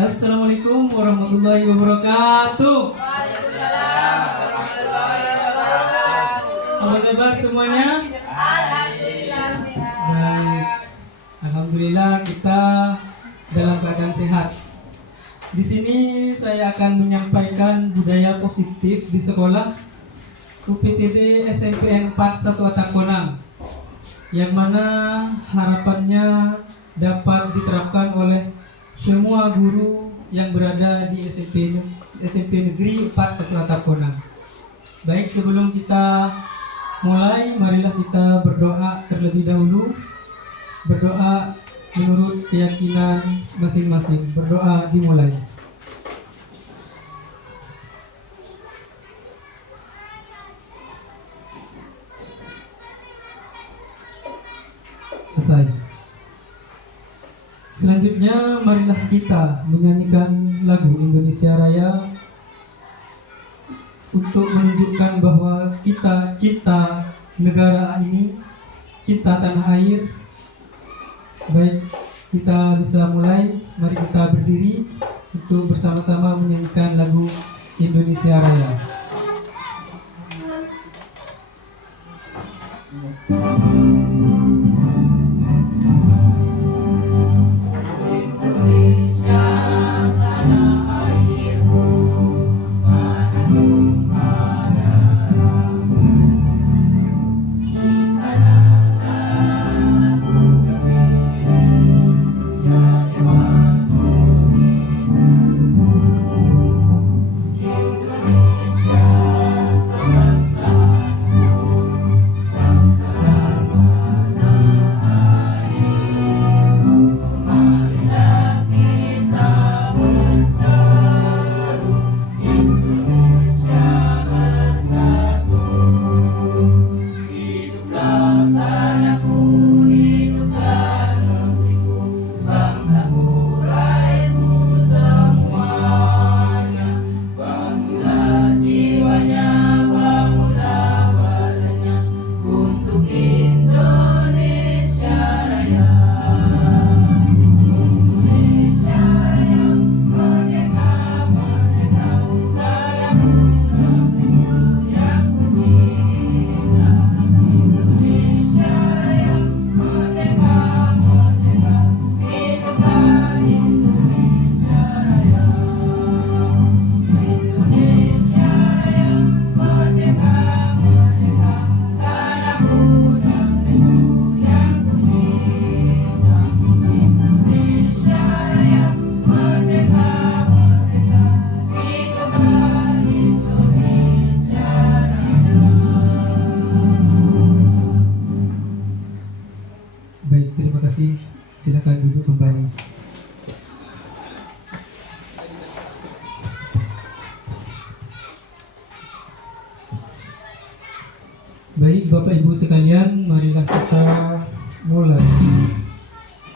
Assalamualaikum warahmatullahi wabarakatuh. Waalaikumsalam warahmatullahi wabarakatuh. Apa kabar semuanya? Alhamdulillah sehat. Baik. Alhamdulillah kita dalam keadaan sehat. Di sini saya akan menyampaikan budaya positif di sekolah UPTD SMPN 41 Atakonang, yang mana harapannya dapat diterapkan oleh semua guru yang berada di SMP Negeri 41 Atakonang. Baik, sebelum kita mulai, marilah kita berdoa terlebih dahulu. Berdoa menurut keyakinan masing-masing. Berdoa dimulai. Selesai. Selanjutnya marilah kita menyanyikan lagu Indonesia Raya untuk menunjukkan bahwa kita cinta negara ini, cinta tanah air. Baik, kita bisa mulai. Mari kita berdiri untuk bersama-sama menyanyikan lagu Indonesia Raya. Baik, terima kasih. Silakan duduk kembali. Baik, Bapak Ibu sekalian, marilah kita mulai.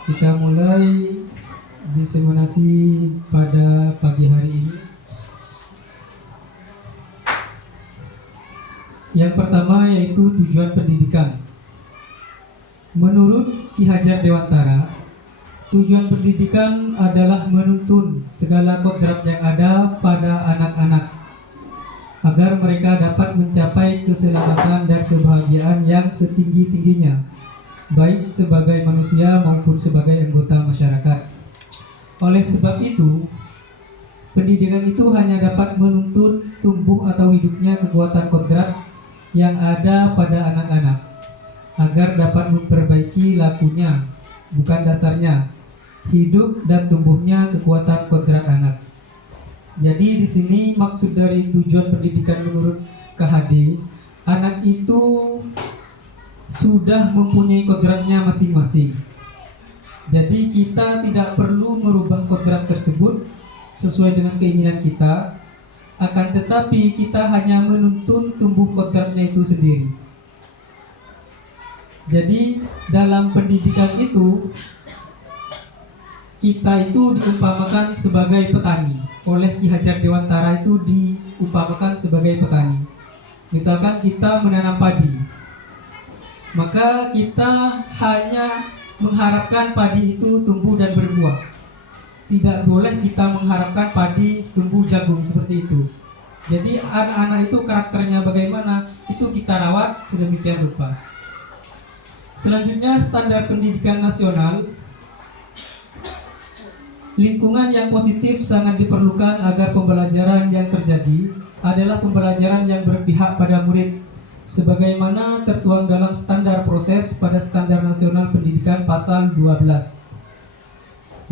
Kita mulai diseminasi pada pagi hari ini. Yang pertama yaitu tujuan pendidikan. Menurut Ki Hajar Dewantara, tujuan pendidikan adalah menuntun segala kodrat yang ada pada anak-anak agar mereka dapat mencapai keselamatan dan kebahagiaan yang setinggi-tingginya, baik sebagai manusia maupun sebagai anggota masyarakat. Oleh sebab itu, pendidikan itu hanya dapat menuntun tumbuh atau hidupnya kekuatan kodrat yang ada pada anak-anak, agar dapat memperbaiki lakunya, bukan dasarnya, hidup dan tumbuhnya kekuatan kodrat anak. Jadi di sini maksud dari tujuan pendidikan menurut KHD, anak itu sudah mempunyai kodratnya masing-masing. Jadi kita tidak perlu merubah kodrat tersebut sesuai dengan keinginan kita, akan tetapi kita hanya menuntun tumbuh kodratnya itu sendiri. Jadi dalam pendidikan itu kita itu diumpamakan sebagai petani. Oleh Ki Hajar Dewantara itu diumpamakan sebagai petani. Misalkan kita menanam padi, maka kita hanya mengharapkan padi itu tumbuh dan berbuah. tidak boleh kita mengharapkan padi tumbuh jagung seperti itu. Jadi anak-anak itu karakternya bagaimana, itu kita rawat sedemikian rupa. Selanjutnya standar pendidikan nasional. Lingkungan yang positif sangat diperlukan agar pembelajaran yang terjadi adalah pembelajaran yang berpihak pada murid, sebagaimana tertuang dalam standar proses pada Standar Nasional Pendidikan Pasal 12.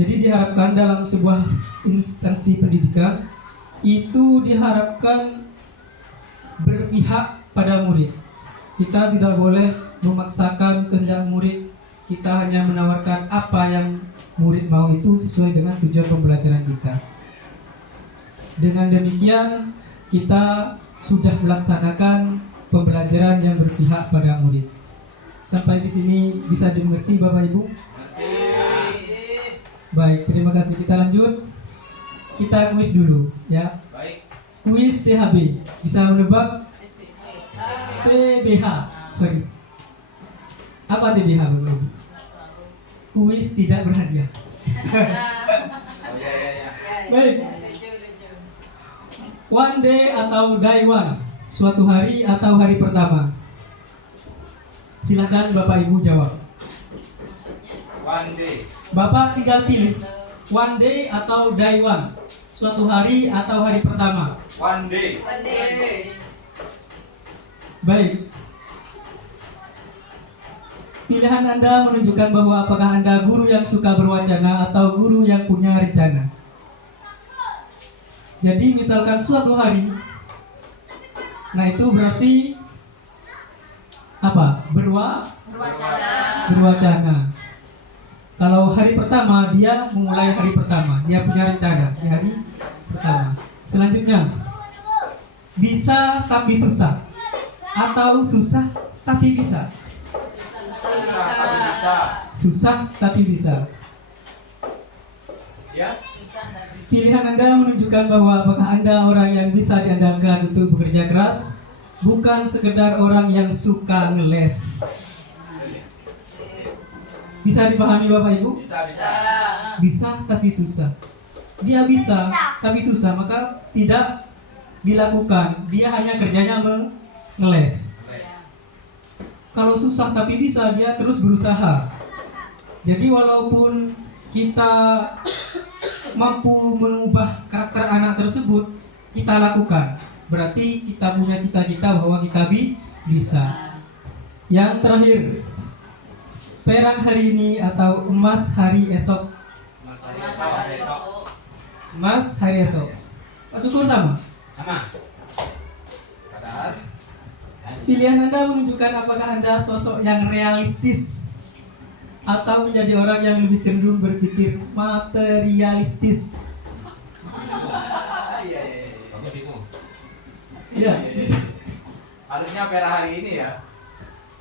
Jadi diharapkan dalam sebuah instansi pendidikan itu diharapkan berpihak pada murid. Kita tidak boleh memaksakan kehendak murid, kita hanya menawarkan apa yang murid mau itu sesuai dengan tujuan pembelajaran kita. Dengan demikian kita sudah melaksanakan pembelajaran yang berpihak pada murid. Sampai di sini bisa dimengerti Bapak Ibu? Baik, terima kasih. Kita lanjut. Kita kuis dulu ya. Baik. Kuis THB. Bisa menebak? TBH. Sorry. Apa TBH Bapak Ibu? Kuis tidak berhadiah. Oh ya. Baik. One day atau day one, suatu hari atau hari pertama. Silakan Bapak Ibu jawab. One day. Bapak tinggal pilih one day atau day one, suatu hari atau hari pertama. One day. Baik. Pilihan Anda menunjukkan bahwa apakah Anda guru yang suka berwacana atau guru yang punya rencana. Jadi misalkan suatu hari, nah itu berarti apa? Berwacana. Kalau hari pertama, dia memulai hari pertama, dia punya rencana di hari pertama. Selanjutnya, bisa tapi susah, atau susah tapi bisa. Susah tapi bisa. Ya. Pilihan Anda menunjukkan bahwa apakah Anda orang yang bisa diandalkan untuk bekerja keras, bukan sekedar orang yang suka ngeles. Bisa dipahami Bapak Ibu? Bisa. Bisa tapi susah. Dia bisa tapi susah, maka tidak dilakukan. Dia hanya kerjanya ngeles. Kalau susah tapi bisa, dia terus berusaha. Jadi walaupun kita mampu mengubah karakter anak tersebut, kita lakukan. Berarti kita punya cita-cita bahwa kita bisa. Yang terakhir, perak hari ini atau emas hari esok. Emas hari esok. Pak Syukur sama? Sama. Padahal. Pilihan Anda menunjukkan apakah Anda sosok yang realistis atau menjadi orang yang lebih cenderung berpikir materialistis. Iya. Bagus itu. Iya, bisa. Harusnya pera hari ini ya.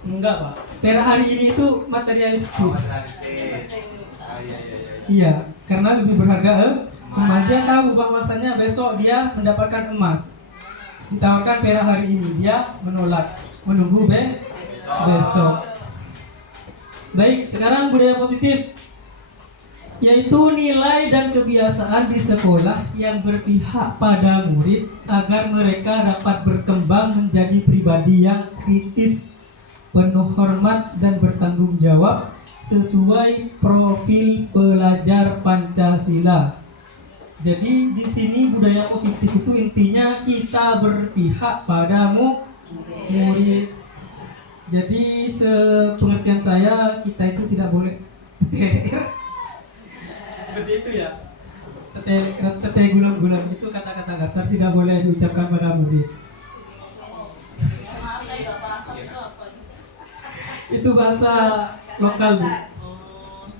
Enggak Pak, perak hari ini itu materialistis. Iya. Iya, karena lebih berharga emas. Dia tahu bahwasanya besok dia mendapatkan emas. Ditawarkan perak hari ini, dia menolak, menunggu besok. Baik, sekarang budaya positif, yaitu nilai dan kebiasaan di sekolah yang berpihak pada murid agar mereka dapat berkembang menjadi pribadi yang kritis, penuh hormat dan bertanggung jawab sesuai profil pelajar Pancasila. Jadi di sini budaya positif itu intinya kita berpihak pada murid. Jadi sepengertian saya, kita itu tidak boleh seperti itu ya. Teteh gulam-gulam itu kata-kata dasar tidak boleh diucapkan pada murid. Itu bahasa lokal Bu.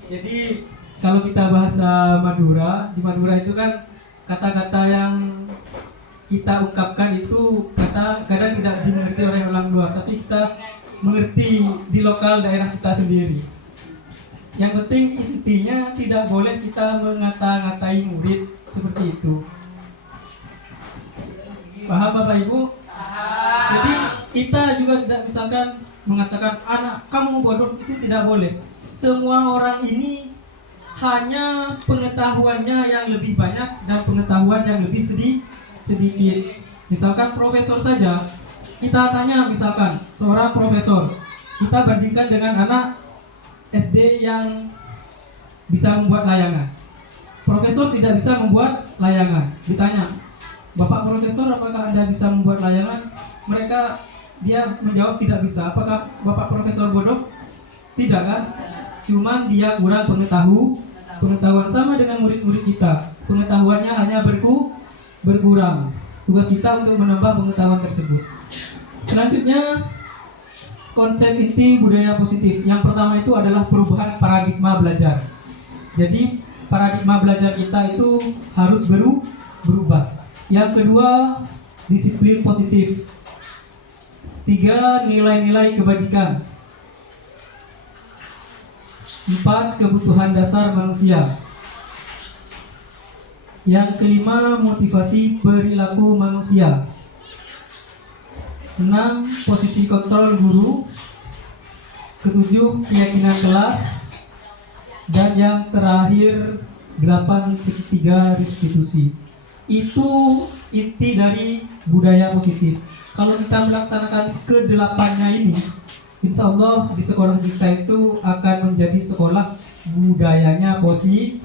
Jadi kalau kita bahasa Madura, di Madura itu kan kata-kata yang kita ungkapkan itu kadang tidak dimengerti oleh orang luar, tapi kita mengerti di lokal daerah kita sendiri. Yang penting intinya tidak boleh kita mengata-ngatai murid seperti itu. Paham Bapak Ibu? Jadi kita juga tidak misalkan mengatakan anak kamu bodoh, itu tidak boleh. Semua orang ini hanya pengetahuannya yang lebih banyak dan pengetahuan yang lebih sedikit. Misalkan profesor saja, kita tanya misalkan seorang profesor, kita bandingkan dengan anak SD yang bisa membuat layangan. Profesor tidak bisa membuat layangan. Ditanya, Bapak Profesor, apakah Anda bisa membuat layangan? Dia menjawab tidak bisa. Apakah Bapak Profesor bodoh? Tidak kan? Cuman dia kurang pengetahuan, sama dengan murid-murid kita. Pengetahuannya hanya berkurang. Tugas kita untuk menambah pengetahuan tersebut. Selanjutnya, konsep inti budaya positif. Yang pertama itu adalah perubahan paradigma belajar. Jadi paradigma belajar kita itu harus berubah. Yang kedua, disiplin positif. 3, nilai-nilai kebajikan. 4, kebutuhan dasar manusia. Yang kelima, motivasi perilaku manusia. 6, posisi kontrol guru. Ketujuh, keyakinan kelas. Dan yang terakhir 8, segitiga restitusi. Itu inti dari budaya positif. Kalau kita melaksanakan ke-8-nya ini, insya Allah di sekolah kita itu akan menjadi sekolah budayanya positif.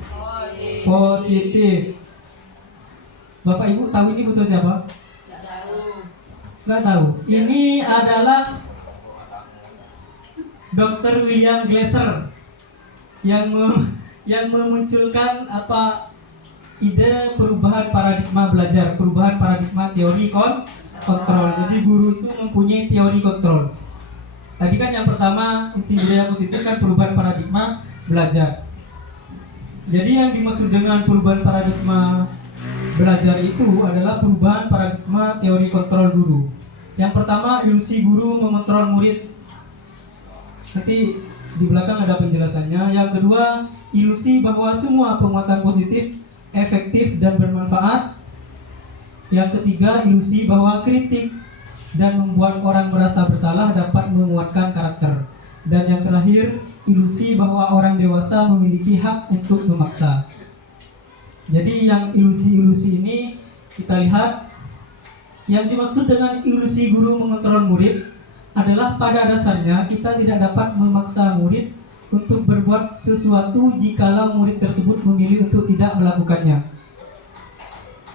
Bapak Ibu tahu ini foto siapa? Nggak tahu. Ini adalah Dr. William Glasser yang memunculkan ide perubahan paradigma belajar, perubahan paradigma teori kontrol. Jadi guru itu mempunyai teori kontrol. Tadi kan yang pertama inti budaya positif kan perubahan paradigma belajar. Jadi yang dimaksud dengan perubahan paradigma belajar itu adalah perubahan paradigma teori kontrol guru. Yang pertama, ilusi guru mengontrol murid. Nanti di belakang ada penjelasannya. Yang kedua, ilusi bahwa semua penguatan positif efektif dan bermanfaat. Yang ketiga, ilusi bahwa kritik dan membuat orang merasa bersalah dapat menguatkan karakter. Dan yang terakhir, ilusi bahwa orang dewasa memiliki hak untuk memaksa. Jadi yang ilusi-ilusi ini kita lihat, yang dimaksud dengan ilusi guru mengontrol murid adalah pada dasarnya kita tidak dapat memaksa murid untuk berbuat sesuatu jikalau murid tersebut memilih untuk tidak melakukannya.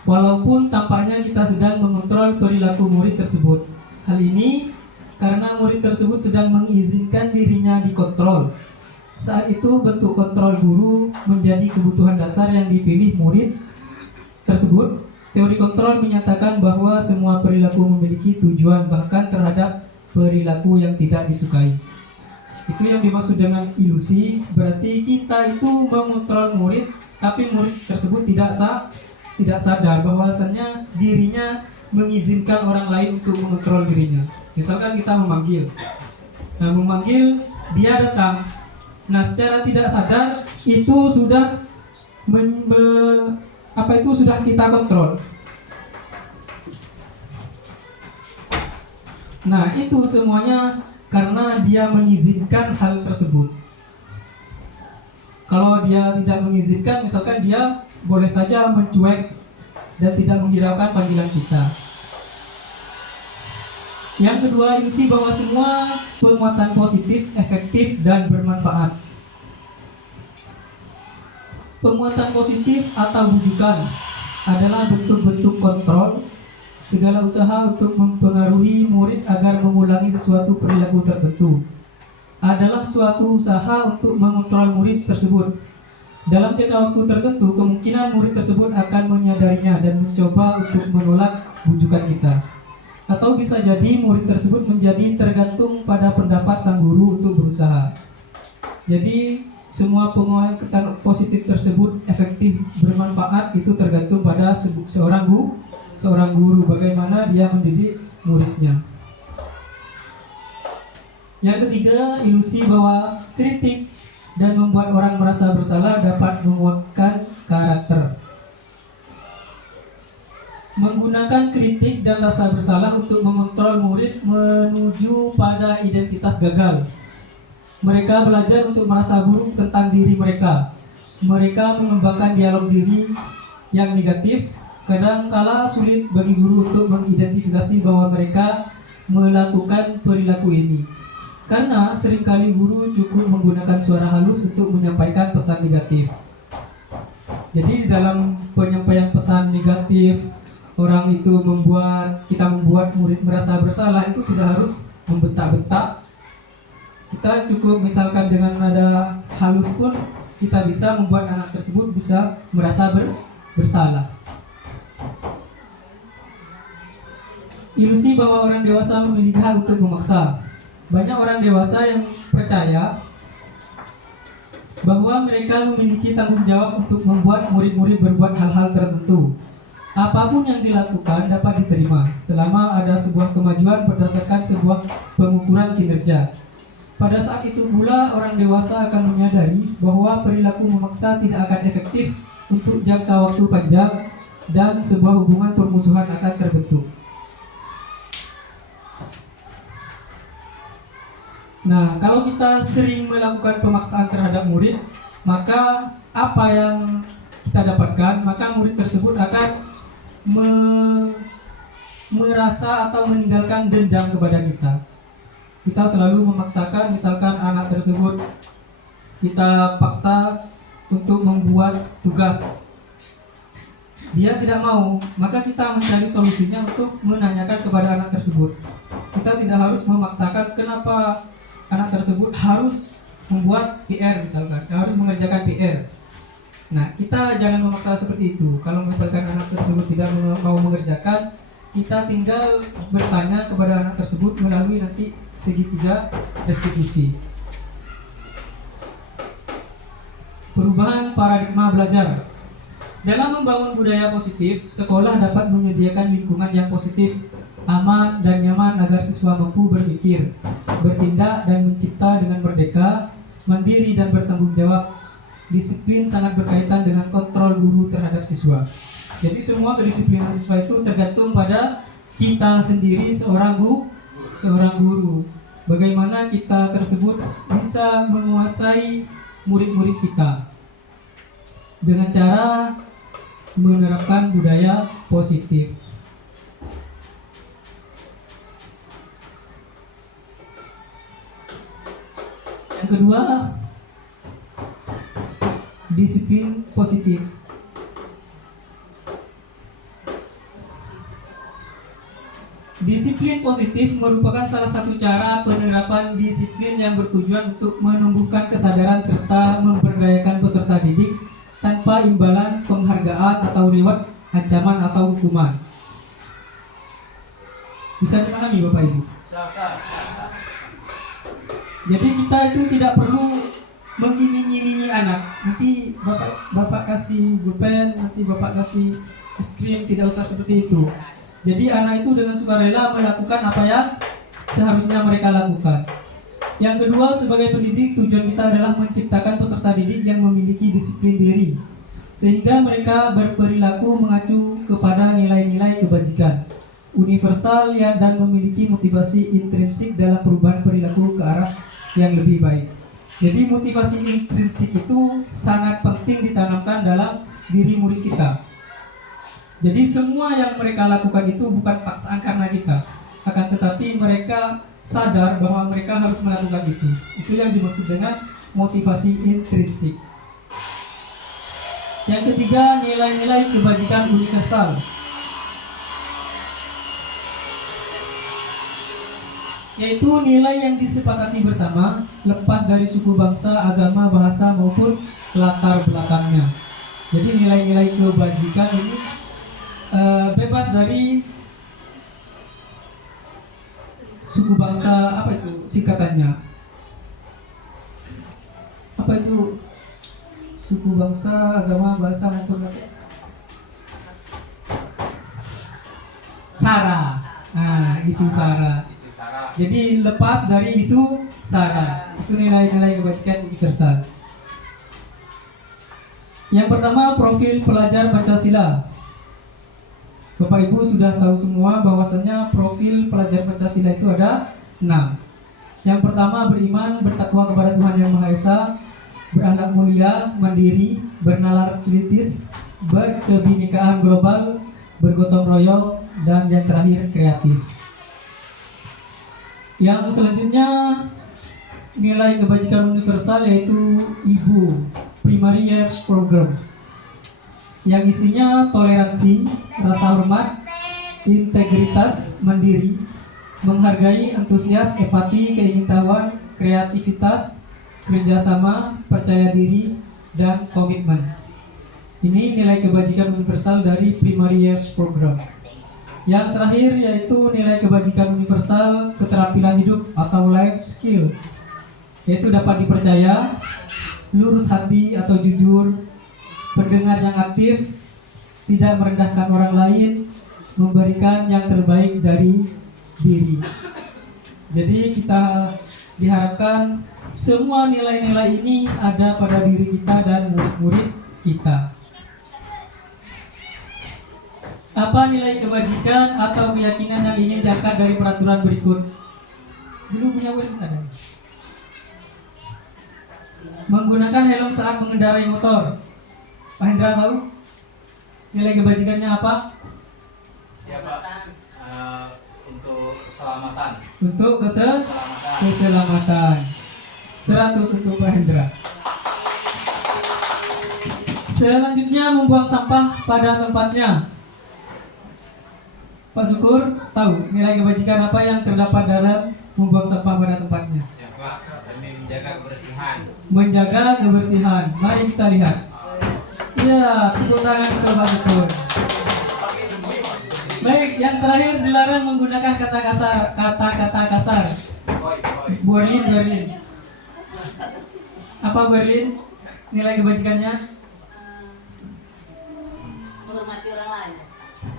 Walaupun tampaknya kita sedang mengontrol perilaku murid tersebut. Hal ini karena murid tersebut sedang mengizinkan dirinya dikontrol. Saat itu bentuk kontrol guru menjadi kebutuhan dasar yang dipilih murid tersebut. Teori kontrol menyatakan bahwa semua perilaku memiliki tujuan bahkan terhadap perilaku yang tidak disukai. Itu yang dimaksud dengan ilusi. Berarti kita itu mengontrol murid, tapi murid tersebut tidak sadar bahwasannya dirinya mengizinkan orang lain untuk mengontrol dirinya. Misalkan kita memanggil, dia datang. Nah, secara tidak sadar itu sudah sudah kita kontrol. Nah, itu semuanya karena dia mengizinkan hal tersebut. Kalau dia tidak mengizinkan, misalkan dia boleh saja mencuek dan tidak menghiraukan panggilan kita. Yang kedua, ilusi bahwa semua penguatan positif, efektif, dan bermanfaat. Penguatan positif atau bujukan adalah bentuk-bentuk kontrol segala usaha untuk mempengaruhi murid agar mengulangi sesuatu perilaku tertentu. Adalah suatu usaha untuk mengontrol murid tersebut. Dalam jangka waktu tertentu, kemungkinan murid tersebut akan menyadarinya dan mencoba untuk menolak bujukan kita. Atau bisa jadi murid tersebut menjadi tergantung pada pendapat sang guru untuk berusaha. Jadi semua penguatan positif tersebut efektif bermanfaat itu tergantung pada seorang guru bagaimana dia mendidik muridnya. Yang ketiga, ilusi bahwa kritik dan membuat orang merasa bersalah dapat menguatkan karakter. Menggunakan kritik dan rasa bersalah untuk mengontrol murid menuju pada identitas gagal. Mereka belajar untuk merasa buruk tentang diri mereka. mereka mengembangkan dialog diri yang negatif. Kadang kala sulit bagi guru untuk mengidentifikasi bahwa mereka melakukan perilaku ini, karena seringkali guru cukup menggunakan suara halus untuk menyampaikan pesan negatif. Jadi dalam penyampaian pesan negatif, orang itu kita membuat murid merasa bersalah, itu tidak harus membentak-bentak. Kita cukup misalkan dengan nada halus pun kita bisa membuat anak tersebut bisa merasa bersalah. Ilusi bahwa orang dewasa memiliki hak untuk memaksa. Banyak orang dewasa yang percaya bahwa mereka memiliki tanggung jawab untuk membuat murid-murid berbuat hal-hal tertentu. Apapun yang dilakukan dapat diterima selama ada sebuah kemajuan berdasarkan sebuah pengukuran kinerja. Pada saat itu pula orang dewasa akan menyadari bahwa perilaku memaksa tidak akan efektif untuk jangka waktu panjang dan sebuah hubungan permusuhan akan terbentuk. Nah, kalau kita sering melakukan pemaksaan terhadap murid, maka apa yang kita dapatkan? Maka murid tersebut akan merasa atau meninggalkan dendam kepada kita. Kita selalu memaksakan, misalkan anak tersebut kita paksa untuk membuat tugas, dia tidak mau, maka kita mencari solusinya untuk menanyakan kepada anak tersebut. Kita tidak harus memaksakan kenapa anak tersebut harus membuat PR, misalkan harus mengerjakan PR. Nah, kita jangan memaksa seperti itu. Kalau misalkan anak tersebut tidak mau mengerjakan, kita tinggal bertanya kepada anak tersebut melalui nanti segitiga restitusi. Perubahan paradigma belajar. Dalam membangun budaya positif, sekolah dapat menyediakan lingkungan yang positif, aman dan nyaman agar siswa mampu berpikir, bertindak dan mencipta dengan merdeka, mandiri dan bertanggung jawab. Disiplin sangat berkaitan dengan kontrol guru terhadap siswa. Jadi semua kedisiplinan siswa itu tergantung pada kita sendiri seorang guru. Bagaimana kita tersebut bisa menguasai murid-murid kita dengan cara menerapkan budaya positif. Yang kedua, disiplin positif. Disiplin positif merupakan salah satu cara penerapan disiplin yang bertujuan untuk menumbuhkan kesadaran serta memberdayakan peserta didik tanpa imbalan penghargaan atau reward, ancaman atau hukuman. Bisa dipahami Bapak Ibu? Jadi kita itu tidak perlu mengiming-imingi anak. Nanti bapak kasih pulpen, nanti bapak kasih es krim, tidak usah seperti itu. Jadi anak itu dengan sukarela melakukan apa yang seharusnya mereka lakukan. Yang kedua, sebagai pendidik, tujuan kita adalah menciptakan peserta didik yang memiliki disiplin diri, sehingga mereka berperilaku mengacu kepada nilai-nilai kebajikan universal dan memiliki motivasi intrinsik dalam perubahan perilaku ke arah yang lebih baik. Jadi motivasi intrinsik itu sangat penting ditanamkan dalam diri murid kita. Jadi semua yang mereka lakukan itu bukan paksaan karena kita, akan tetapi mereka sadar bahwa mereka harus melakukan itu. Itu yang dimaksud dengan motivasi intrinsik. Yang ketiga, nilai-nilai kebajikan universal. Yaitu nilai yang disepakati bersama, lepas dari suku, bangsa, agama, bahasa maupun latar belakangnya. Jadi nilai-nilai kebajikan ini bebas dari suku, bangsa, apa itu singkatannya? Apa itu suku, bangsa, agama, bahasa maupun sara. Nah, isu sara. Jadi lepas dari isu sara. Itu nilai-nilai kebajikan universal. Yang pertama, profil pelajar Pancasila. Bapak Ibu sudah tahu semua bahwasanya profil pelajar Pancasila itu ada 6. Yang pertama, beriman, bertakwa kepada Tuhan Yang Maha Esa. berakhlak mulia, mandiri, bernalar kritis, berkebinekaan global, bergotong royong, dan yang terakhir kreatif. Yang selanjutnya nilai kebajikan universal yaitu IBU, Primary Years Program, yang isinya toleransi, rasa hormat, integritas, mandiri, menghargai, antusias, empati, keingintahuan, kreativitas, kerjasama, percaya diri, dan komitmen. Ini nilai kebajikan universal dari Primary Years Program. Yang terakhir yaitu nilai kebajikan universal keterampilan hidup atau life skill, yaitu dapat dipercaya, lurus hati atau jujur, pendengar yang aktif, tidak merendahkan orang lain, memberikan yang terbaik dari diri. Jadi kita diharapkan semua nilai-nilai ini ada pada diri kita dan murid-murid kita. Apa nilai kebajikan atau keyakinan yang ingin diangkat dari peraturan berikut? Belum punya murid ada? Menggunakan helm saat mengendarai motor. Pak Hendra tahu nilai kebajikannya apa? Siapa? Untuk keselamatan. Untuk Keselamatan. keselamatan. 100 untuk Pak Hendra. Selanjutnya membuang sampah pada tempatnya. Pak Syukur tahu nilai kebajikan apa yang terdapat dalam membuang sampah pada tempatnya? Siapa? Demi menjaga kebersihan. Menjaga kebersihan. Mari kita lihat. Ya, tepuk tangan untuk Pak Syukur. Baik, yang terakhir dilarang menggunakan kata-kata kasar. Berlin. Apa Berlin? Nilai kebajikannya? Menghormati orang lain.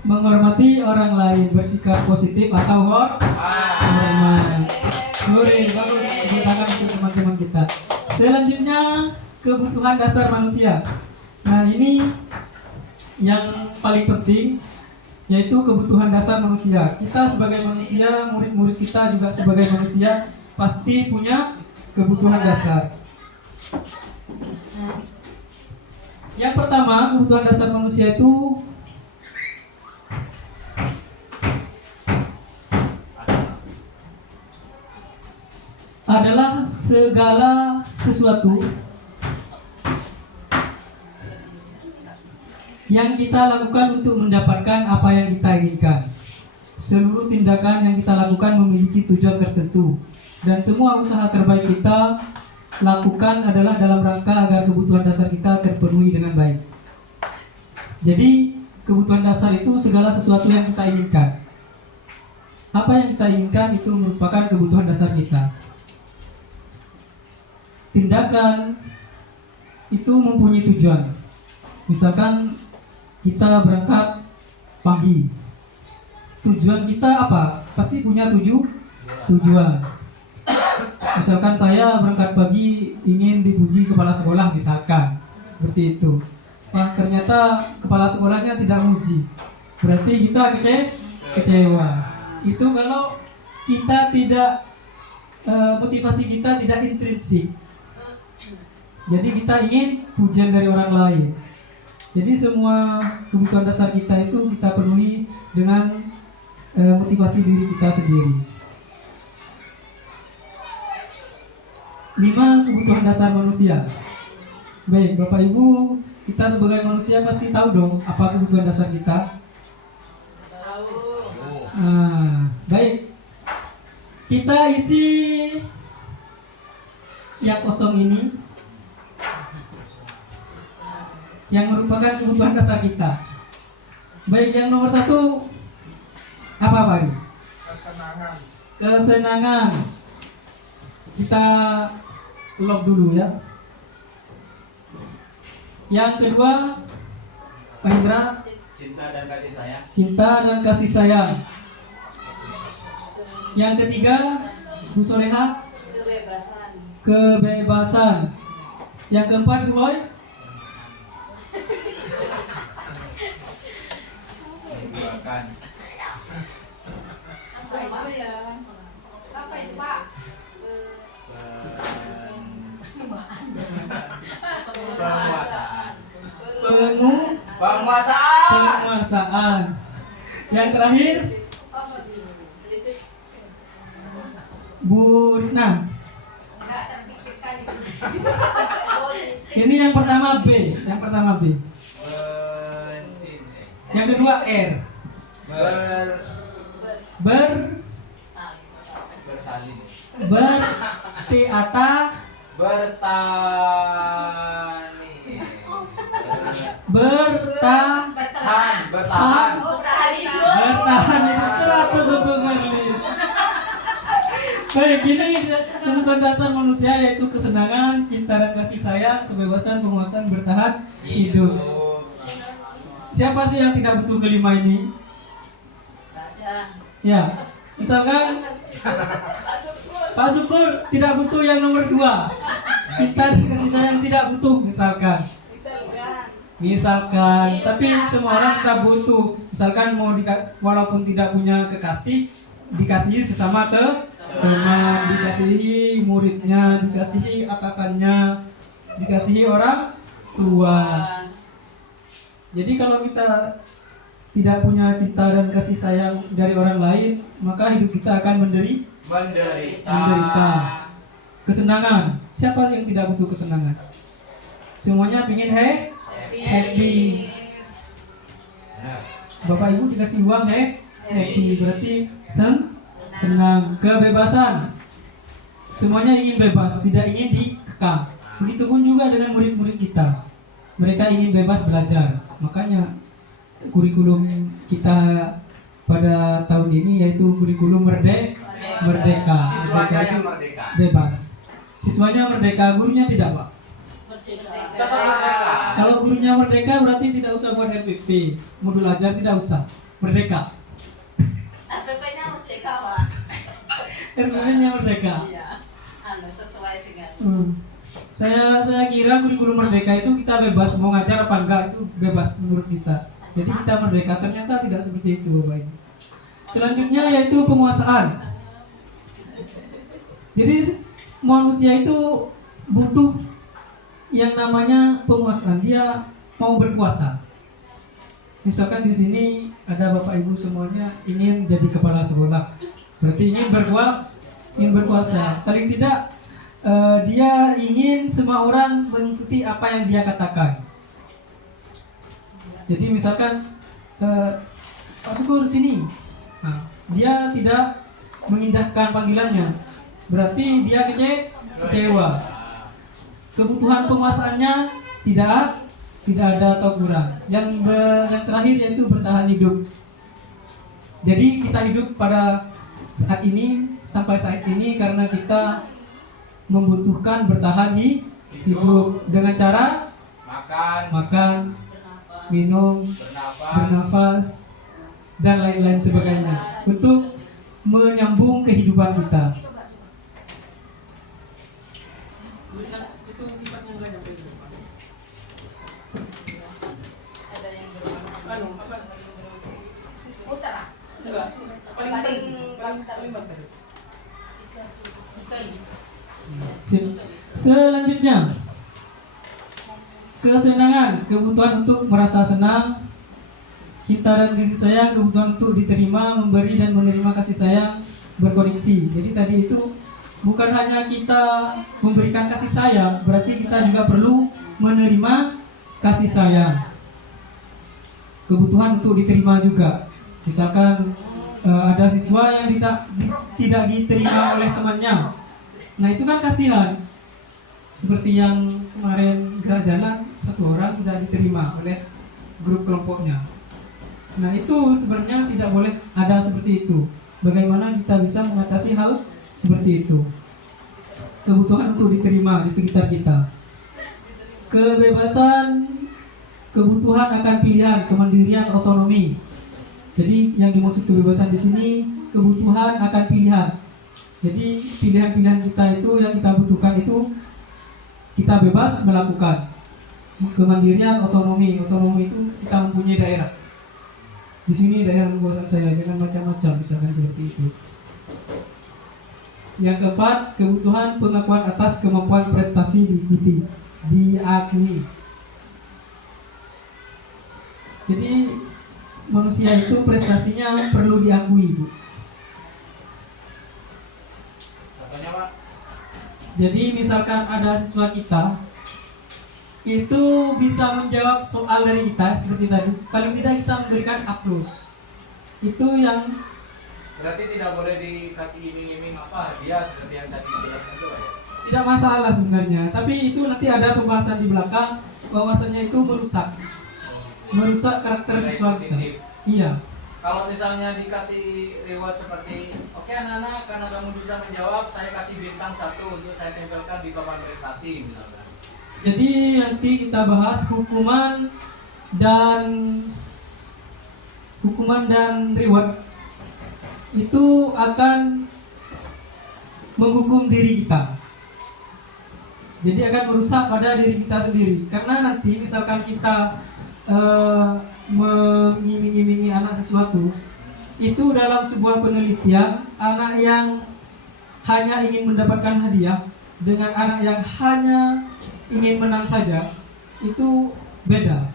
Menghormati orang lain, bersikap positif atau hormat. Boleh, bagus. Tepuk tangan untuk teman-teman kita. Selanjutnya, kebutuhan dasar manusia. Nah, ini yang paling penting, yaitu kebutuhan dasar manusia. Kita sebagai manusia, murid-murid kita juga sebagai manusia pasti punya kebutuhan dasar. Yang pertama, kebutuhan dasar manusia itu adalah segala sesuatu yang kita lakukan untuk mendapatkan apa yang kita inginkan. Seluruh tindakan yang kita lakukan memiliki tujuan tertentu, dan semua usaha terbaik kita lakukan adalah dalam rangka agar kebutuhan dasar kita terpenuhi dengan baik. Jadi kebutuhan dasar itu segala sesuatu yang kita inginkan. Apa yang kita inginkan itu merupakan kebutuhan dasar kita. Tindakan itu mempunyai tujuan. Misalkan kita berangkat pagi, tujuan kita apa? Pasti punya tujuan. Misalkan saya berangkat pagi ingin dipuji kepala sekolah, misalkan seperti itu. Wah, ternyata kepala sekolahnya tidak muji, berarti kita kecewa. Itu kalau kita tidak motivasi kita tidak intrinsik. Jadi kita ingin pujian dari orang lain. Jadi semua kebutuhan dasar kita itu kita penuhi dengan motivasi diri kita sendiri. 5 kebutuhan dasar manusia. Baik, Bapak Ibu, kita sebagai manusia pasti tahu dong apa kebutuhan dasar kita. Baik. Kita isi yang kosong ini, yang merupakan kebutuhan dasar kita. Baik, yang nomor 1 apa Pak? Kesenangan. Kita lock dulu ya. Yang kedua, Pak Indra, Cinta dan kasih sayang. cinta dan kasih sayang. Yang ketiga, Bu Soleha, Kebebasan. kebebasan. Yang keempat, Bu Boy, Menduakan. Apa itu Pak? Penguasaan. penguasaan. Yang terakhir Bu Rina. Ini yang pertama B, yang pertama B. Bensin. Yang kedua R. Ber Ber bersalin. berteata Bertani. bertahan Bertahan. Bertahan hidup. bertahan hidup 100 untuk Merlin. Baik, ini kebutuhan dasar manusia yaitu kesenangan, cinta dan kasih sayang, kebebasan, penguasaan, bertahan hidup. Siapa sih yang tidak butuh kelima ini? Ada. Ya, misalkan Pak Syukur tidak butuh yang nomor 2. Cinta dan kasih sayang tidak butuh, misalkan. Tapi semua orang kita butuh. Misalkan walaupun tidak punya kekasih, dikasihi sesama teman, dikasihi muridnya, dikasihi atasannya, dikasihi orang tua. Jadi kalau kita tidak punya cinta dan kasih sayang dari orang lain, maka hidup kita akan menderita. Kesenangan. Siapa yang tidak butuh kesenangan? Semuanya ingin happy. Bapak Ibu dikasih uang happy, berarti senang. Kebebasan. Semuanya ingin bebas, tidak ingin dikekang. Begitupun juga dengan murid-murid kita. Mereka ingin bebas belajar. Makanya kurikulum kita pada tahun ini yaitu kurikulum merdeka. Siswanya Merdeka itu yang merdeka. bebas. Siswanya merdeka, gurunya tidak, Pak. Tetap merdeka. Kalau gurunya merdeka berarti tidak usah buat RPP, modul ajar tidak usah, merdeka. RPP-nya merdeka, Pak. RPP-nya merdeka. Iya. Sesuai dengan. Saya kira kurikulum merdeka itu kita bebas mau ngajar apa enggak itu bebas menurut kita. Jadi kita merdeka, ternyata tidak seperti itu, Bapak Ibu. Selanjutnya yaitu penguasaan. Jadi manusia itu butuh yang namanya penguasaan. Dia mau berkuasa. Misalkan di sini ada Bapak Ibu semuanya ingin jadi kepala sekolah. Berarti ingin berkuasa. Paling tidak dia ingin semua orang mengikuti apa yang dia katakan. Jadi misalkan Pak Syukur sini, nah, dia tidak mengindahkan panggilannya, berarti dia kecewa. Kebutuhan penguasaannya tidak ada atau kurang. Yang terakhir yaitu bertahan hidup. Jadi kita hidup pada saat ini sampai saat ini karena kita membutuhkan bertahan hidup dengan cara makan, minum, bernafas, dan lain-lain sebagainya untuk menyambung kehidupan kita. Ada yang bermanfaat. Utara. Selanjutnya, kesenangan, kebutuhan untuk merasa senang, cinta dan kasih sayang, kebutuhan untuk diterima, memberi dan menerima kasih sayang, berkoneksi. Jadi tadi itu bukan hanya kita memberikan kasih sayang, berarti kita juga perlu menerima kasih sayang. Kebutuhan untuk diterima juga. Misalkan ada siswa yang tidak diterima oleh temannya. Nah itu kan kasihan. Seperti yang kemarin gerak jalan, satu orang tidak diterima oleh grup kelompoknya. Nah itu sebenarnya tidak boleh ada seperti itu. Bagaimana kita bisa mengatasi hal seperti itu? Kebutuhan untuk diterima di sekitar kita. Kebebasan, kebutuhan akan pilihan, kemandirian, otonomi. Jadi yang dimaksud kebebasan di sini kebutuhan akan pilihan. Jadi pilihan-pilihan kita itu yang kita butuhkan itu kita bebas melakukan. Kemandirian, otonomi. Otonomi itu kita mempunyai daerah. Di sini daerah kekuasaan saya, jangan macam-macam, misalkan seperti itu. Yang keempat, kebutuhan pengakuan atas kemampuan prestasi diakui. Jadi manusia itu prestasinya perlu diakui, Bu. Contohnya Pak. Jadi misalkan ada siswa kita itu bisa menjawab soal dari kita seperti tadi, paling tidak kita memberikan A+. Itu yang Berarti tidak boleh dikasih iming-iming apa hadiah seperti yang tadi dijelaskan itu Pak ya? tidak masalah sebenarnya, tapi itu nanti ada pembahasan di belakang bahwasanya itu merusak karakter Nilai siswa kita. positif. Iya. Kalau misalnya dikasih reward seperti, oke anak-anak karena kamu bisa menjawab, saya kasih bintang 1 untuk saya tempelkan di papan prestasi misalkan. Jadi nanti kita bahas hukuman dan reward itu akan menghukum diri kita. Jadi akan merusak pada diri kita sendiri. Karena nanti misalkan kita mengiming-imingi anak sesuatu, itu dalam sebuah penelitian, anak yang hanya ingin mendapatkan hadiah dengan anak yang hanya ingin menang saja, itu beda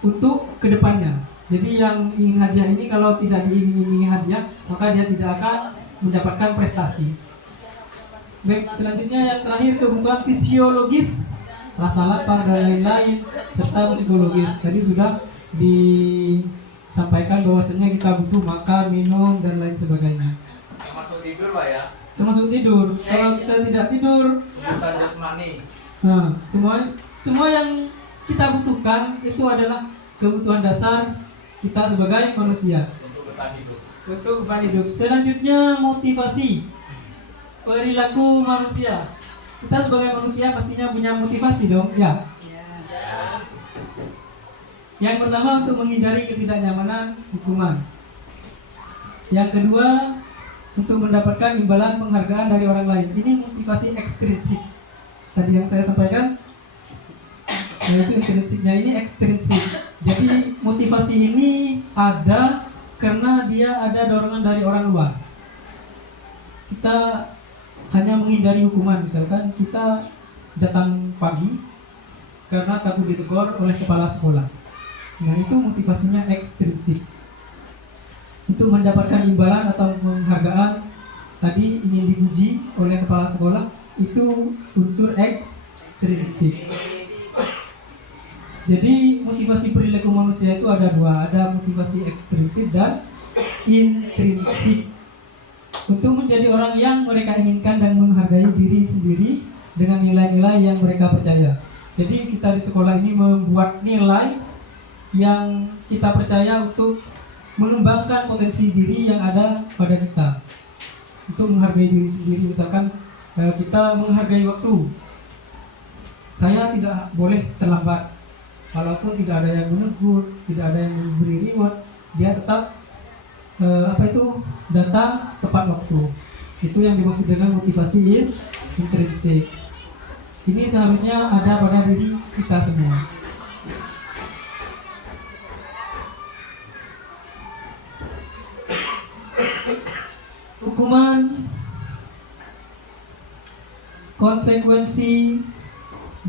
untuk kedepannya. Jadi yang ingin hadiah ini kalau tidak diiming-imingi hadiah, maka dia tidak akan mendapatkan prestasi. Baik, selanjutnya yang terakhir kebutuhan fisiologis, rasa lapar dan lain-lain, serta psikologis. Tadi sudah disampaikan bahwasanya kita butuh makan, minum, dan lain sebagainya. Termasuk tidur Pak ya? Termasuk tidur. Kalau kita tidak tidur, Kebutuhan jasmani. nah, semua yang kita butuhkan itu adalah kebutuhan dasar kita sebagai manusia Untuk bertahan hidup. untuk bertahan hidup. Selanjutnya motivasi, perilaku manusia. Kita sebagai manusia pastinya punya motivasi dong, ya. Yang pertama untuk menghindari ketidaknyamanan hukuman. Yang kedua untuk mendapatkan imbalan penghargaan dari orang lain. Ini motivasi ekstrinsik. Tadi yang saya sampaikan, yaitu intrinsiknya ini ekstrinsik. Jadi motivasi ini ada karena dia ada dorongan dari orang luar. Kita hanya menghindari hukuman, misalkan kita datang pagi karena takut ditegur oleh kepala sekolah. Nah, itu motivasinya ekstrinsik. Untuk mendapatkan imbalan atau penghargaan, tadi ingin dipuji oleh kepala sekolah, itu unsur ekstrinsik. Jadi motivasi perilaku manusia itu ada dua, ada motivasi ekstrinsik dan intrinsik. Untuk menjadi orang yang mereka inginkan dan menghargai diri sendiri dengan nilai-nilai yang mereka percaya. Jadi kita di sekolah ini membuat nilai yang kita percaya untuk mengembangkan potensi diri yang ada pada kita. Untuk menghargai diri sendiri, misalkan kita menghargai waktu. Saya tidak boleh terlambat. Walaupun tidak ada yang menegur, tidak ada yang memberi reward, dia tetap datang tepat waktu. Itu yang dimaksud dengan motivasi intrinsik. Ini seharusnya ada pada diri kita semua. Hukuman, konsekuensi,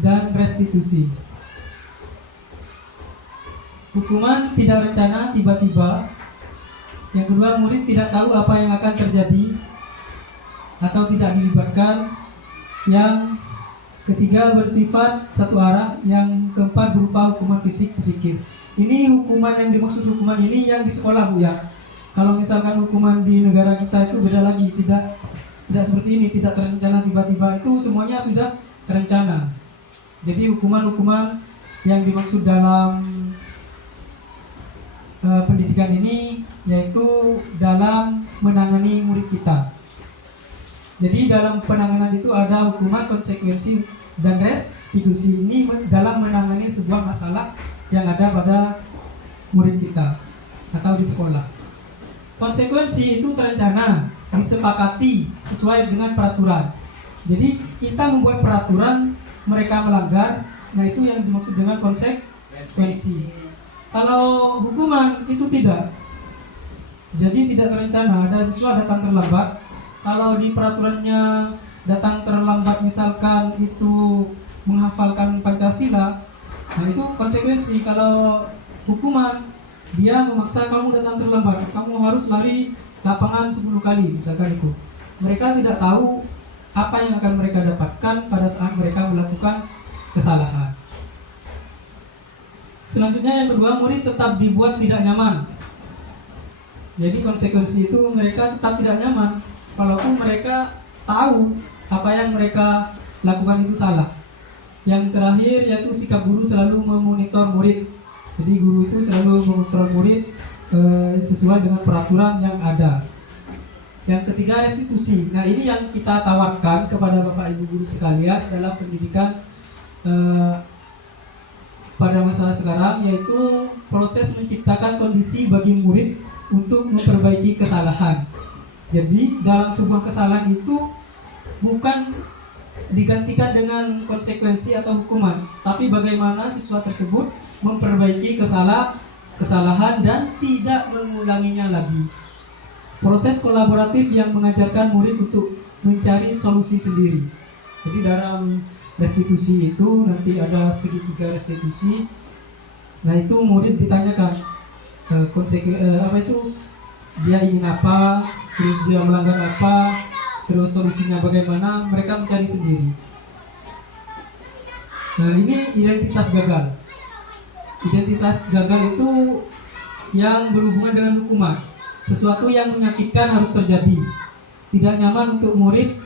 dan restitusi. Hukuman tidak rencana, tiba-tiba. Yang kedua, murid tidak tahu apa yang akan terjadi atau tidak dilibatkan. Yang ketiga, bersifat satu arah. Yang keempat, berupa hukuman fisik psikis. Ini hukuman yang dimaksud hukuman ini yang di sekolah, Bu ya. Kalau misalkan hukuman di negara kita itu beda lagi, tidak seperti ini, tidak terencana tiba-tiba, itu semuanya sudah terencana. Jadi hukuman-hukuman yang dimaksud dalam pendidikan ini yaitu dalam menangani murid kita. Jadi dalam penanganan itu ada hukuman, konsekuensi, dan restitusi. Ini dalam menangani sebuah masalah yang ada pada murid kita atau di sekolah. Konsekuensi itu terencana, disepakati sesuai dengan peraturan. Jadi kita membuat peraturan, mereka melanggar, nah itu yang dimaksud dengan konsekuensi. Kalau hukuman itu tidak. Jadi tidak terencana, ada siswa datang terlambat. Kalau di peraturannya datang terlambat misalkan itu menghafalkan Pancasila, nah itu konsekuensi. Kalau hukuman. Dia memaksa kamu datang terlambat, kamu harus lari lapangan 10 kali, misalkan itu. Mereka tidak tahu apa yang akan mereka dapatkan pada saat mereka melakukan kesalahan. Selanjutnya yang kedua, murid tetap dibuat tidak nyaman. Jadi konsekuensi itu mereka tetap tidak nyaman walaupun mereka tahu apa yang mereka lakukan itu salah. Yang terakhir yaitu sikap guru selalu memonitor murid. Jadi guru itu selalu memonitor murid sesuai dengan peraturan yang ada. Yang ketiga, restitusi. Nah, ini yang kita tawarkan kepada Bapak Ibu guru sekalian dalam pendidikan pada masa sekarang, yaitu proses menciptakan kondisi bagi murid untuk memperbaiki kesalahan. Jadi dalam sebuah kesalahan itu bukan digantikan dengan konsekuensi atau hukuman, tapi bagaimana siswa tersebut memperbaiki kesalahan dan tidak mengulanginya lagi. Proses kolaboratif yang mengajarkan murid untuk mencari solusi sendiri. Jadi dalam restitusi itu nanti ada segitiga restitusi. Nah, itu murid ditanyakan apa itu, dia ingin apa, terus dia melanggar apa, terus solusinya bagaimana, mereka mencari sendiri. Nah, ini identitas gagal. Identitas gagal itu yang berhubungan dengan hukuman. Sesuatu yang menyakitkan harus terjadi. Tidak nyaman untuk murid,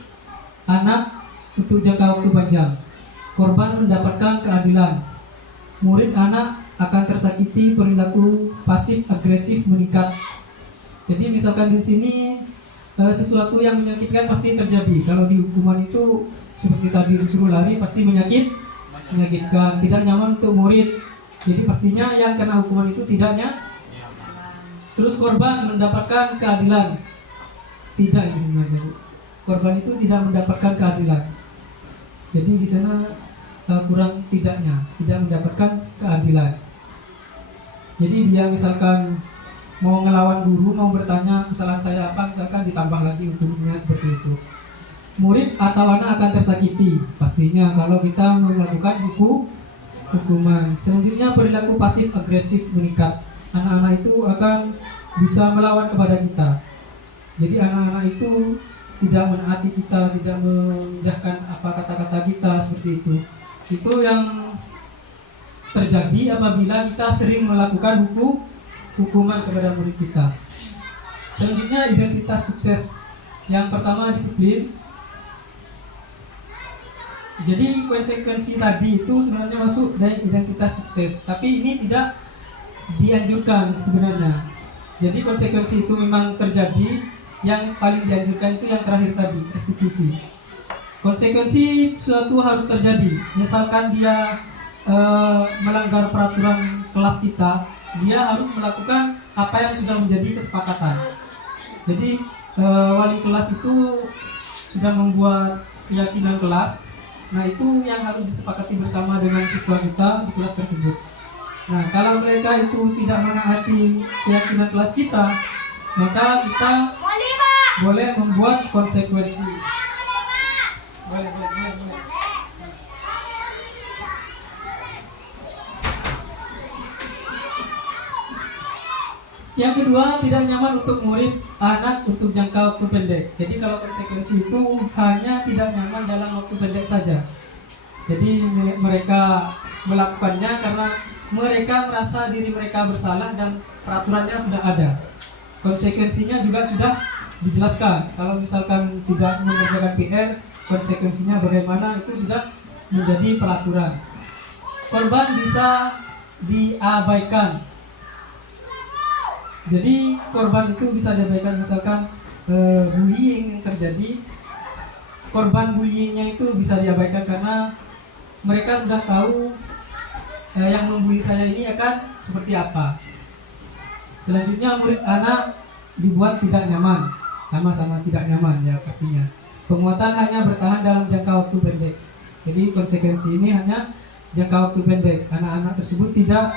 anak untuk jangka waktu panjang. Korban mendapatkan keadilan. Murid anak akan tersakiti, perilaku pasif agresif meningkat. Jadi misalkan di sini sesuatu yang menyakitkan pasti terjadi. Kalau di hukuman itu seperti tadi disuruh lari pasti menyakitkan. Tidak nyaman untuk murid. Jadi pastinya yang kena hukuman itu tidaknya. Terus korban mendapatkan keadilan. Tidak ini sebenarnya, Bu. Korban itu tidak mendapatkan keadilan. Jadi di sana kurang tidaknya, tidak mendapatkan keadilan. Jadi dia misalkan mau ngelawan guru, mau bertanya kesalahan saya apa, misalkan ditambah lagi hukumnya seperti itu. Murid atau anak akan tersakiti pastinya kalau kita melakukan hukuman. Selanjutnya perilaku pasif agresif meningkat. Anak-anak itu akan bisa melawan kepada kita. Jadi anak-anak itu tidak menaati kita, tidak mengindahkan apa kata-kata kita seperti itu. Itu yang terjadi apabila kita sering melakukan hukuman kepada murid kita. Selanjutnya identitas sukses. Yang pertama disiplin. Jadi konsekuensi tadi itu sebenarnya masuk dari identitas sukses, tapi ini tidak dianjurkan sebenarnya. Jadi konsekuensi itu memang terjadi, yang paling dianjurkan itu yang terakhir tadi, restitusi. Konsekuensi suatu harus terjadi. Misalkan dia melanggar peraturan kelas kita, dia harus melakukan apa yang sudah menjadi kesepakatan. Jadi wali kelas itu sudah membuat keyakinan kelas. Nah, itu yang harus disepakati bersama dengan siswa kita di kelas tersebut. Nah, kalau mereka itu tidak menaati keyakinan kelas kita, maka kita boleh membuat konsekuensi. Boleh. Yang kedua, tidak nyaman untuk murid anak untuk jangka waktu pendek. Jadi kalau konsekuensi itu hanya tidak nyaman dalam waktu pendek saja. Jadi mereka melakukannya karena mereka merasa diri mereka bersalah dan peraturannya sudah ada. Konsekuensinya juga sudah dijelaskan. Kalau misalkan tidak mengerjakan PR, konsekuensinya bagaimana itu sudah menjadi peraturan. Korban bisa diabaikan. Jadi korban itu bisa diabaikan, misalkan bullying yang terjadi, korban bullyingnya itu bisa diabaikan karena mereka sudah tahu yang membuli saya ini akan seperti apa. Selanjutnya murid anak dibuat tidak nyaman, sama-sama tidak nyaman ya pastinya. Penguatan hanya bertahan dalam jangka waktu pendek. Jadi konsekuensi ini hanya jangka waktu pendek. Anak-anak tersebut tidak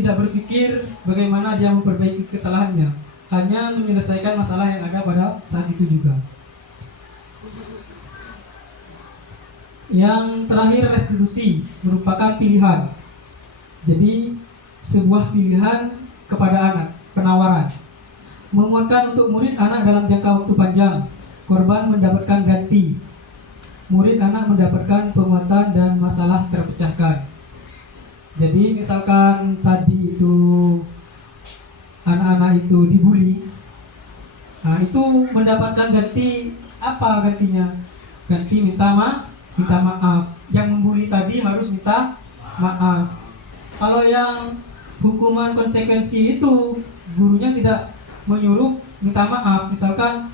tidak berpikir bagaimana dia memperbaiki kesalahannya, hanya menyelesaikan masalah yang ada pada saat itu juga. Yang terakhir, restitusi merupakan pilihan. Jadi sebuah pilihan kepada anak, penawaran. Memuatkan untuk murid anak dalam jangka waktu panjang. Korban mendapatkan ganti. Murid anak mendapatkan penguatan dan masalah terpecahkan. Jadi misalkan tadi itu anak-anak itu dibully, nah itu mendapatkan ganti apa gantinya? Ganti minta maaf. Yang membuli tadi harus minta maaf. Kalau yang hukuman konsekuensi itu gurunya tidak menyuruh minta maaf, misalkan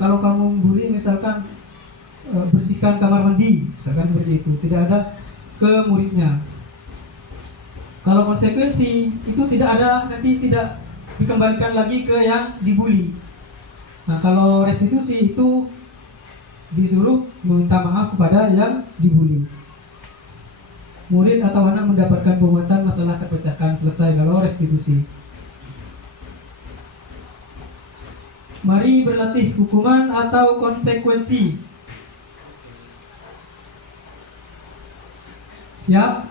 kalau kamu membuli misalkan bersihkan kamar mandi, misalkan seperti itu, tidak ada ke muridnya. Kalau konsekuensi itu tidak ada, nanti tidak dikembalikan lagi ke yang dibully. Nah, kalau restitusi itu disuruh meminta maaf kepada yang dibully. Murid atau anak mendapatkan penguatan, masalah terpecahkan, selesai kalau restitusi. Mari berlatih hukuman atau konsekuensi. Siap?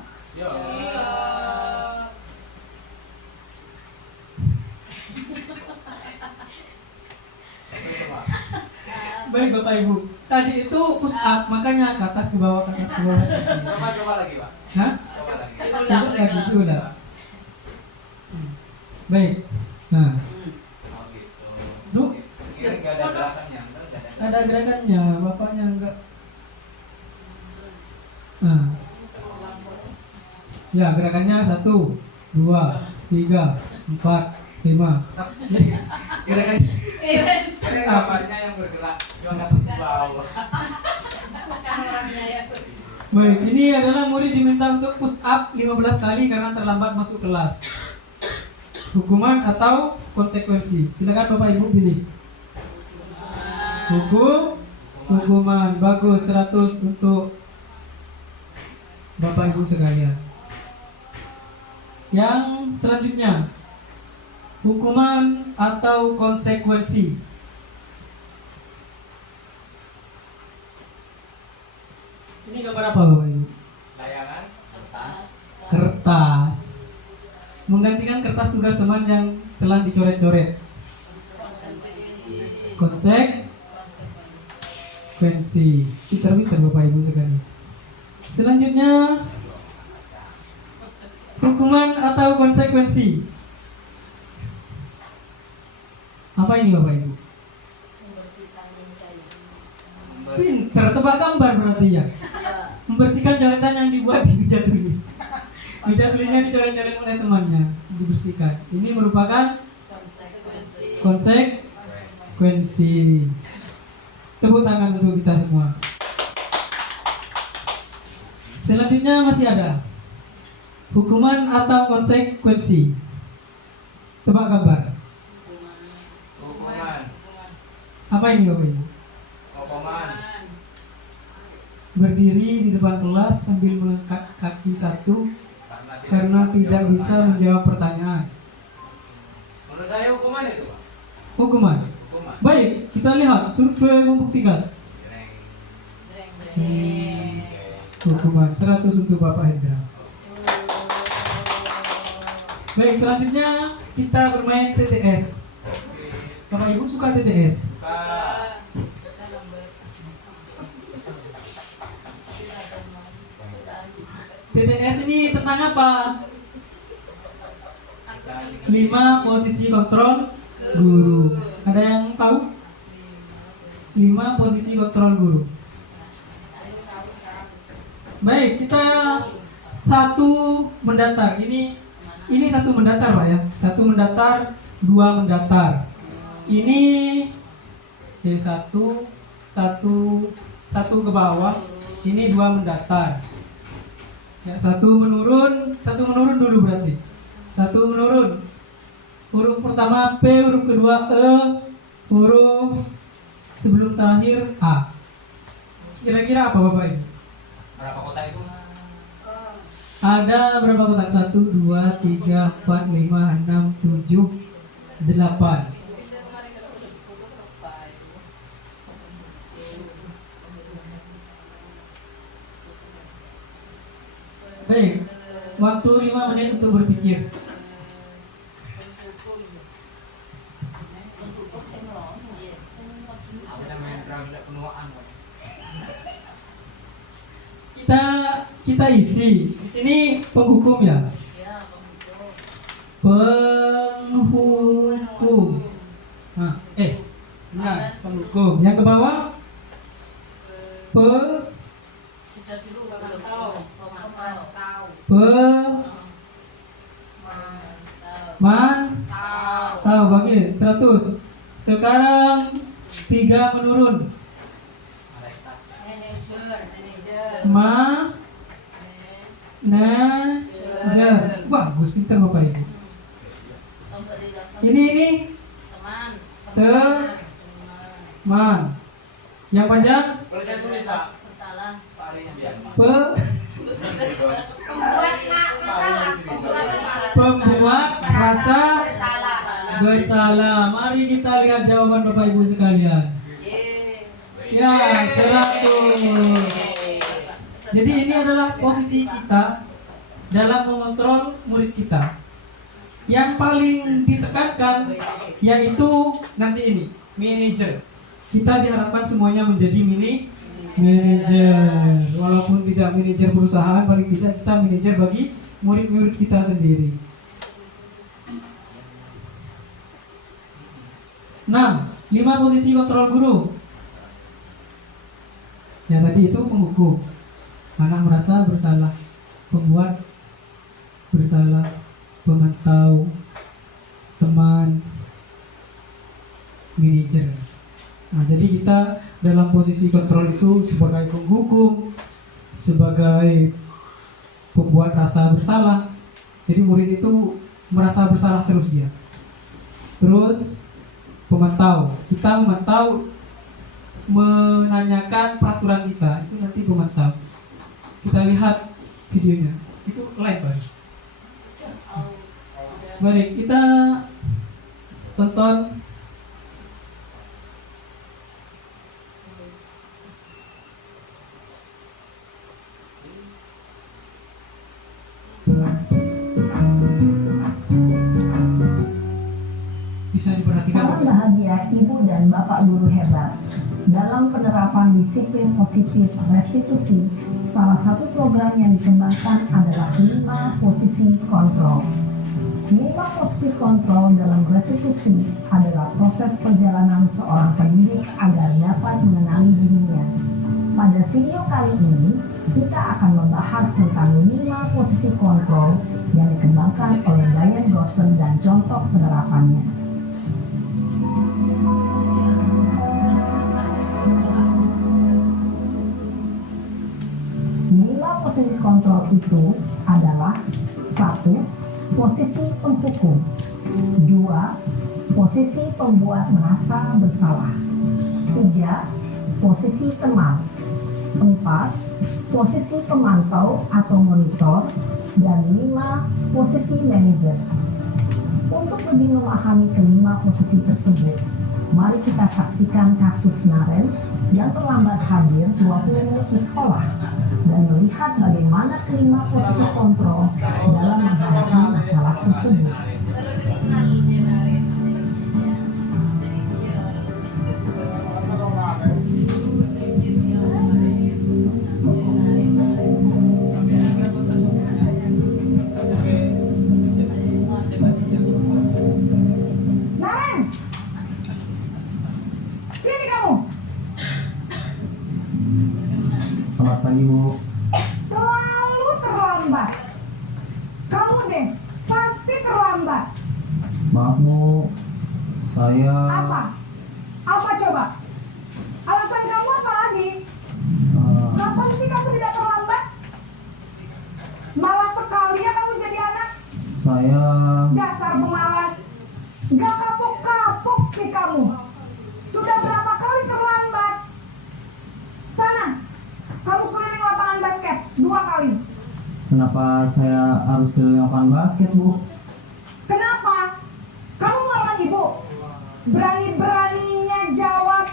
Baik Bapak Ibu. Tadi itu push up, makanya ke atas ke bawah, ke atas ke bawah. Coba lagi, Pak. Hah? Coba lagi. Coba lagi, coba. Baik. Nah, Oh gitu. Duh, Kira nggak ada gerakannya. ada gerakannya, bapaknya enggak. Nah. Ya, gerakannya 1, 2, 3, 4, 5. Gerakan Push kamarnya yang bergerak yang atas ke bawah. baik, ini adalah murid diminta untuk push up 15 kali karena terlambat masuk kelas. Hukuman atau konsekuensi? Silakan Bapak Ibu pilih. Hukuman. Bagus, 100 untuk Bapak Ibu sekalian. Yang selanjutnya, hukuman atau konsekuensi. Ini gambar apa Bapak Ibu? Layangan, Kertas. Menggantikan kertas tugas teman yang telah dicoret-coret. Konsekuensi. Pintar-pintar Bapak Ibu sekalian. Selanjutnya, hukuman atau konsekuensi. Apa ini Bapak Ibu? Pintar, tebak gambar berarti ya. Membersihkan coretan yang dibuat di meja tulis. Meja tulisnya dicoret-coret oleh temannya, dibersihkan. Ini merupakan konsekuensi. Tepuk tangan untuk kita semua. Selanjutnya masih ada hukuman atau konsekuensi. Tebak gambar. hukuman, Apa ini Bapak Ibu? hukuman, Berdiri di depan kelas sambil mengangkat kaki satu karena tidak bisa menjawab pertanyaan. Menurut saya hukuman itu, Pak. Hukuman. Hukuman. Baik, kita lihat survei membuktikan. Jreng. Hukuman 100 untuk Bapak Hendra. Baik, selanjutnya kita bermain TTS. Bapak Ibu suka TTS? Suka. TTS ini tentang apa? 5 posisi kontrol guru. Ada yang tahu? 5 posisi kontrol guru. Baik, kita satu mendatar. Ini satu mendatar Pak ya. Satu mendatar, 2 mendatar. Ini satu ke bawah. Ini 2 mendatar. Ya, satu menurun dulu berarti. Satu menurun. Huruf pertama P, huruf kedua E, huruf sebelum terakhir A. Kira-kira apa Bapak Ibu? Berapa kotak itu? Ada berapa kotak? 1, 2, 3, 4, 5, 6, 7, 8. Baik, Waktu 5 menit untuk berpikir. Untuk kok saya merong, ya. Saya makin Apa namanya drama penuaan, Pak? Kita isi. Di sini penghukum ya. ya, penghukum. Penghukum. Penghukum. Yang ke bawah pe Sudah dulu pemantau. tahu bagi 100. Sekarang 3 menurun. Manajer. Bagus, pintar Bapak Ibu. Ini Teman. man. Yang panjang Boleh saya tulis, Pak? Bersalah. Pak Ari yang biar, Pak. Pembuat rasa bersalah. Mari kita lihat jawaban Bapak Ibu sekalian. Ya, 100. Jadi ini adalah posisi kita dalam mengontrol murid kita. Yang paling ditekankan yaitu nanti ini, manajer. Kita diharapkan semuanya menjadi manajer. Walaupun tidak manajer perusahaan, paling tidak kita manajer bagi murid-murid kita sendiri. 6. 5 posisi kontrol guru. Ya tadi itu penghukum. Anak merasa bersalah, pembuat bersalah, pemantau, teman, manajer. Nah, jadi kita dalam posisi kontrol itu sebagai penghukum, sebagai pembuat rasa bersalah. Jadi murid itu merasa bersalah terus dia. Terus pemantau, kita memantau, menanyakan peraturan kita, itu nanti pemantau. Kita lihat videonya, itu live Pak. Mari kita tonton. Bisa diperhatikan Salam Bapak. bahagia Ibu dan Bapak guru hebat. Dalam penerapan disiplin positif restitusi, salah satu program yang dikembangkan adalah 5 posisi kontrol. 5 posisi kontrol dalam restitusi adalah proses perjalanan seorang pendidik agar dapat mengenali dirinya. Pada video kali ini, kita akan membahas tentang 5 posisi kontrol yang dikembangkan oleh Diane Gossen dan contoh penerapannya. Posisi kontrol itu adalah 1. Posisi penghukum, 2. Posisi pembuat merasa bersalah, 3. Posisi teman, 4. Posisi pemantau atau monitor, dan 5. Posisi manajer. Untuk lebih memahami kelima posisi tersebut, mari kita saksikan kasus Naren yang terlambat hadir 20 menit di sekolah dan melihat bagaimana kelima posisi kontrol dalam menghadapi masalah tersebut. Naren! Sini kamu! Selamat pagi, Bu. Selalu terlambat. Kamu deh, pasti terlambat. Maaf, Bu. Saya Apa? Apa coba? Alasan kamu apa lagi? Kapan sih kamu tidak terlambat? Malas sekali ya kamu jadi anak. saya Dasar pemalas. Gak kapok-kapok sih kamu. Sudah berapa kali terlambat? Sana, kamu keliling lapangan basket 2 kali. kenapa saya harus keliling lapangan basket, Bu? Kenapa? Kamu melawan ibu? Berani-beraninya jawab.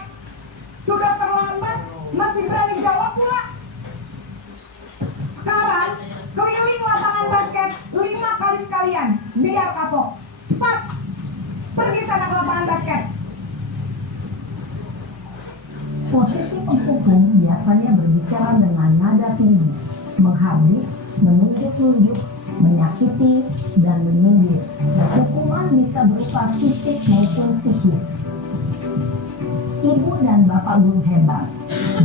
Sudah terlambat, masih berani jawab pula. Sekarang keliling lapangan basket 5 kali sekalian. Biar kapok. Cepat. Pergi sana ke lapangan basket. Posisi penghukum biasanya berbicara dengan nada tinggi, menghardik, menunjuk-nunjuk, menyakiti, dan menyindir. Hukuman bisa berupa fisik maupun psikis. Ibu dan bapak guru hebat.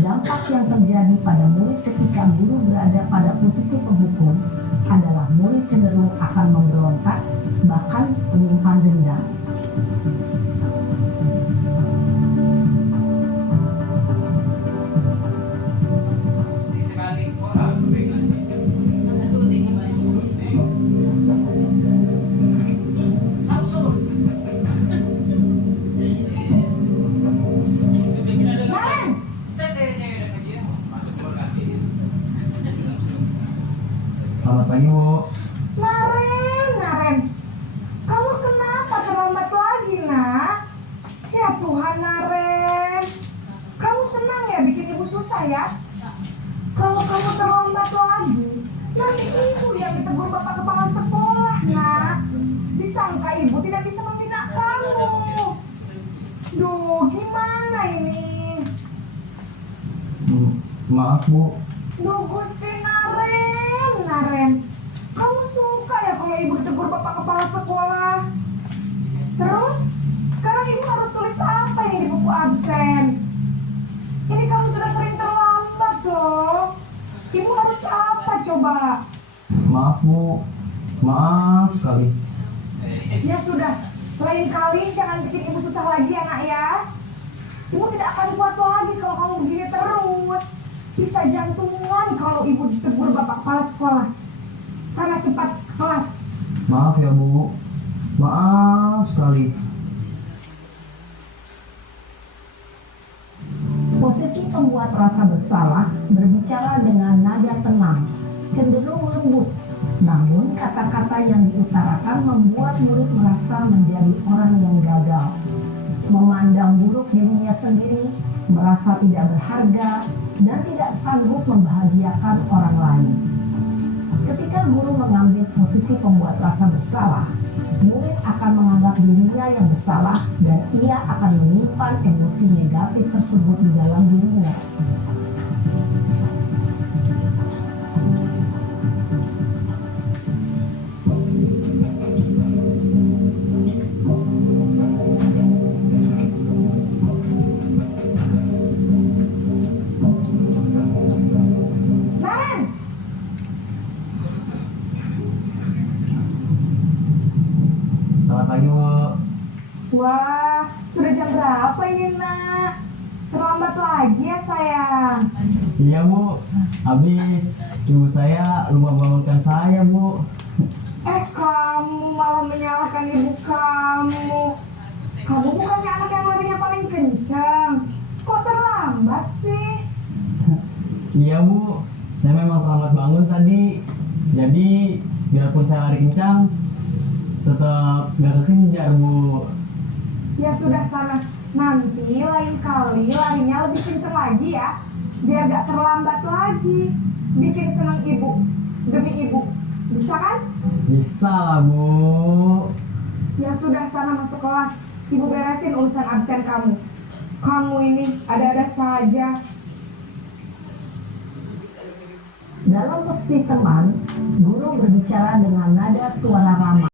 Dampak yang terjadi pada murid ketika guru berada pada posisi penghukum adalah murid cenderung akan memberontak, bahkan menyimpan dendam. Sekali orang syuting. Syuting apa ini? Samsul. Naren, Masuk keluar kaki. Selamat pagi, Bu. Naren. Kamu kenapa terlambat lagi, nak? Ya Tuhan, Naren. Kamu senang ya bikin ibu susah ya? Kalau kamu terlambat lagi, nanti ibu yang ditegur bapak kepala sekolah, nak. Disangka ibu tidak bisa membina kamu. Duh, gimana ini? Maaf, Bu. Duh, Gusti Naren. Kamu suka ya kalau ibu ditegur bapak kepala sekolah? Terus, sekarang ibu harus tulis apa ini di buku absen? Ini kamu sudah sering terlambat loh. Ibu harus apa coba? Maaf, Bu. Maaf sekali. Ya sudah, lain kali jangan bikin ibu susah lagi ya, nak ya. Ibu tidak akan kuat lagi kalau kamu begini terus. Bisa jantungan kalau ibu ditegur bapak kepala sekolah. Sana cepat ke kelas. Maaf ya, Bu. Maaf sekali. Posisi pembuat rasa bersalah berbicara dengan nada tenang, cenderung lembut. Namun kata-kata yang diutarakan membuat murid merasa menjadi orang yang gagal, memandang buruk dirinya sendiri, merasa tidak berharga, dan tidak sanggup membahagiakan orang lain. Ketika guru mengambil posisi pembuat rasa bersalah, murid akan menganggap dirinya yang bersalah dan ia akan menyimpan emosi negatif tersebut di dalam dirinya. Naren, Selamat pagi, Bu. wah, sudah jam berapa ini, nak? Terlambat lagi ya, sayang. Iya, Bu. Habis ibu saya lupa bangunkan saya, Bu. Kamu malah menyalahkan ibu kamu. Kamu bukannya anak yang larinya paling kencang. Kok terlambat sih? Iya, Bu. Saya memang terlambat bangun tadi. Jadi, biarpun saya lari kencang, tetap gak kekejar, Bu. Ya sudah sana. Nanti lain kali larinya lebih kencang lagi ya. Biar gak terlambat lagi. Bikin senang ibu. Demi ibu. Bisa kan? Bisa lah, Bu. Ya sudah sana masuk kelas. Ibu beresin urusan absen kamu. Kamu ini ada-ada saja. Dalam posisi teman, guru berbicara dengan nada suara ramah.